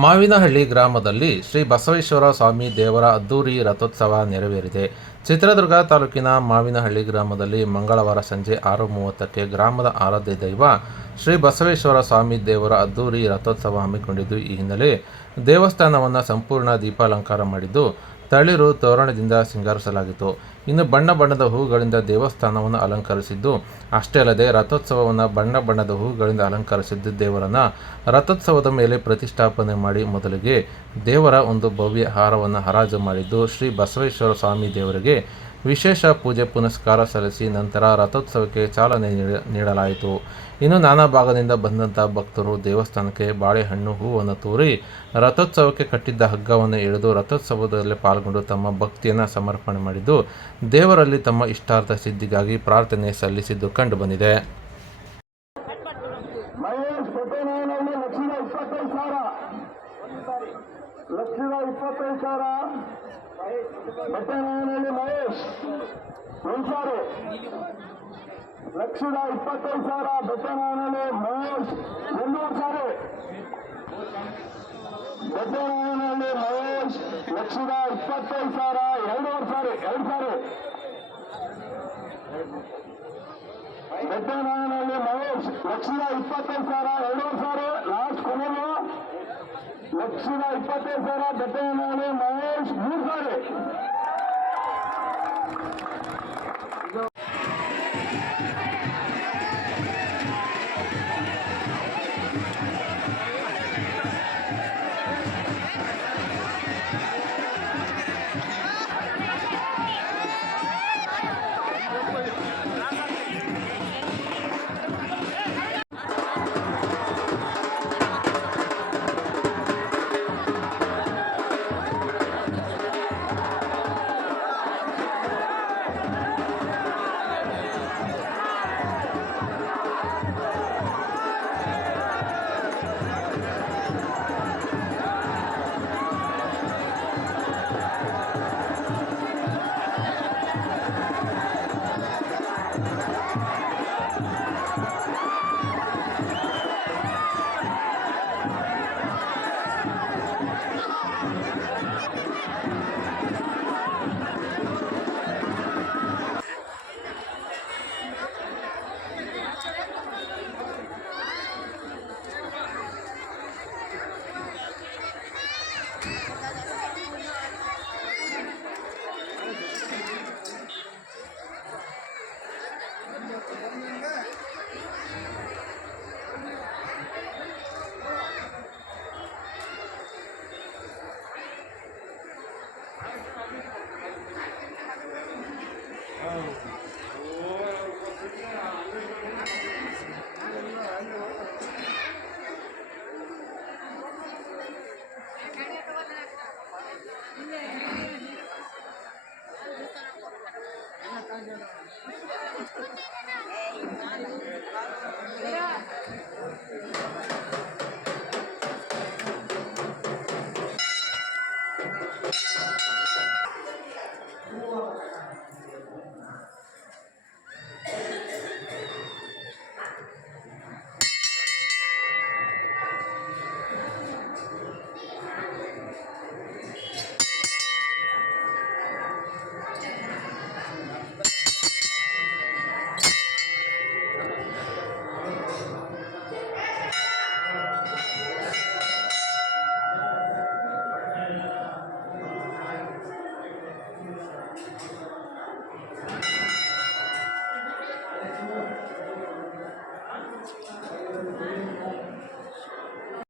ಮಾವಿನಹಳ್ಳಿ ಗ್ರಾಮದಲ್ಲಿ ಶ್ರೀ ಬಸವೇಶ್ವರ ಸ್ವಾಮಿ ದೇವರ ಅದ್ದೂರಿ ರಥೋತ್ಸವ ನೆರವೇರಿದೆ. ಚಿತ್ರದುರ್ಗ ತಾಲೂಕಿನ ಮಾವಿನಹಳ್ಳಿ ಗ್ರಾಮದಲ್ಲಿ ಮಂಗಳವಾರ ಸಂಜೆ 6:30ಕ್ಕೆ ಗ್ರಾಮದ ಆರಾಧ್ಯ ದೈವ ಶ್ರೀ ಬಸವೇಶ್ವರ ಸ್ವಾಮಿ ದೇವರ ಅದ್ದೂರಿ ರಥೋತ್ಸವ ಹಮ್ಮಿಕೊಂಡಿದ್ದು, ಈ ಹಿನ್ನೆಲೆ ದೇವಸ್ಥಾನವನ್ನು ಸಂಪೂರ್ಣ ದೀಪಾಲಂಕಾರ ಮಾಡಿದ್ದು, ತಳಿರು ತೋರಣದಿಂದ ಸಿಂಗರಿಸಲಾಗಿತ್ತು. ಇನ್ನು ಬಣ್ಣ ಬಣ್ಣದ ಹೂಗಳಿಂದ ದೇವಸ್ಥಾನವನ್ನು ಅಲಂಕರಿಸಿದ್ದು, ಅಷ್ಟೇ ಅಲ್ಲದೆ ರಥೋತ್ಸವವನ್ನು ಬಣ್ಣ ಬಣ್ಣದ ಹೂಗಳಿಂದ ಅಲಂಕರಿಸಿದ್ದು, ದೇವರನ್ನು ರಥೋತ್ಸವದ ಮೇಲೆ ಪ್ರತಿಷ್ಠಾಪನೆ ಮಾಡಿ ಮೊದಲಿಗೆ ದೇವರ ಒಂದು ಭವ್ಯ ಹಾರವನ್ನು ಹರಾಜು ಮಾಡಿದ್ದು, ಶ್ರೀ ಬಸವೇಶ್ವರ ಸ್ವಾಮಿ ದೇವರಿಗೆ ವಿಶೇಷ ಪೂಜೆ ಪುನಸ್ಕಾರ ಸಲ್ಲಿಸಿ ನಂತರ ರಥೋತ್ಸವಕ್ಕೆ ಚಾಲನೆ ನೀಡಲಾಯಿತು. ಇನ್ನು ನಾನಾ ಭಾಗದಿಂದ ಬಂದಂಥ ಭಕ್ತರು ದೇವಸ್ಥಾನಕ್ಕೆ ಬಾಳೆಹಣ್ಣು, ಹೂವನ್ನು ತೂರಿ ರಥೋತ್ಸವಕ್ಕೆ ಕಟ್ಟಿದ್ದ ಹಗ್ಗವನ್ನು ಎಳೆದು ರಥೋತ್ಸವದಲ್ಲಿ ಪಾಲ್ಗೊಂಡು ತಮ್ಮ ಭಕ್ತಿಯನ್ನು ಸಮರ್ಪಣೆ ಮಾಡಿದ್ದು, ದೇವರಲ್ಲಿ ತಮ್ಮ ಇಷ್ಟಾರ್ಥ ಸಿದ್ಧಿಗಾಗಿ ಪ್ರಾರ್ಥನೆ ಸಲ್ಲಿಸಿದ್ದು ಕಂಡುಬಂದಿದೆ. ಮಹೇಶ್ ಹುಣಸಾರು 1,25,000 ಬೆಟ್ಟನಾಯನಹಳ್ಳಿ ಮಹೇಶ್ 200 ಸಾರಿ ಬೆಟ್ಟನಾಯನಹಳ್ಳಿ ಮಹೇಶ್ 1,25,000 2 ಸಾರಿ ಬೆಟ್ಟನಾಯನಹಳ್ಳಿ ಮಹೇಶ್ 1,25,000 2 ಸಾರಿ ಲಾಸ್ಟ್ ಕೊನೆಗೆ 1,25,000 ಬೆಟ್ಟನಾಯನಹಳ್ಳಿ ಮಹೇಶ್ 3 ಸಾರಿ.